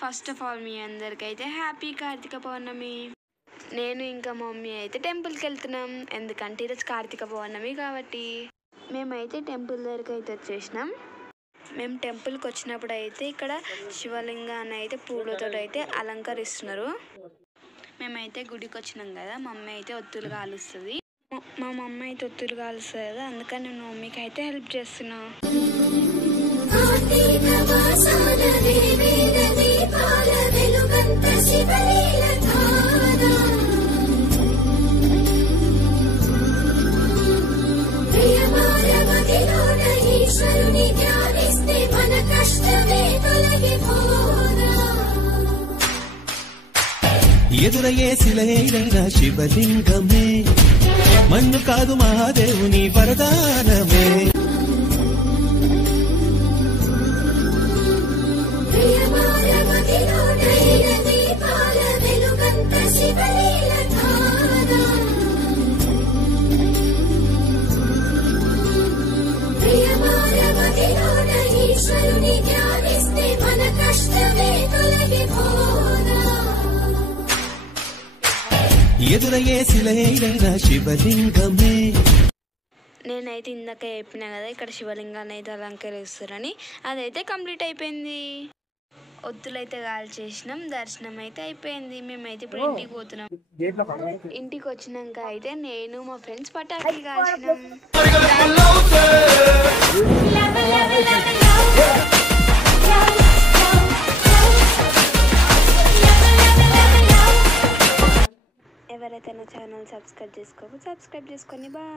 First of all మీ అందరికైతే happy Karthika Pournami. నేను ఇంకా మమ్మీ అయితే టెంపుల్కి వెళ్తున్నాం, ఎందుకంటే ఈరోజు కార్తీక పౌర్ణమి కాబట్టి. మేమైతే టెంపుల్ దగ్గరికి అయితే వచ్చేసినాం. మేము టెంపుల్కి వచ్చినప్పుడు అయితే ఇక్కడ శివలింగాన్ని అయితే పూలతో అయితే అలంకరిస్తున్నారు. మేమైతే గుడికి వచ్చినాం కదా, మమ్మీ అయితే ఒత్తులు కాలుస్తుంది. మా మమ్మీ అయితే ఒత్తులు కాలుస్తుంది కదా, అందుకని నేను మమ్మీకి అయితే హెల్ప్ చేస్తున్నా. ఎదురయ్యే శిలైన శివలింగమే, మన్ను కాదు మహాదేవుని వరదానమే. ఎదురయ్యే శిలైన శివలింగమే. నేనైతే ఇందాక చెప్పినా కదా ఇక్కడ శివలింగాన్ని అయితే అలంకరిస్తారని, అదైతే కంప్లీట్ అయిపోయింది. ఒత్తులు అయితే కాల్చేసినాం, దర్శనం అయితే అయిపోయింది. మేమైతే ఇప్పుడు ఇంటికి పోతున్నాం. ఇంటికి వచ్చినాక అయితే నేను మా ఫ్రెండ్స్ పటాకులు కాల్చినాం. ఎవరైతే నా ఛానల్ సబ్స్క్రైబ్ చేసుకోండి. బాయ్.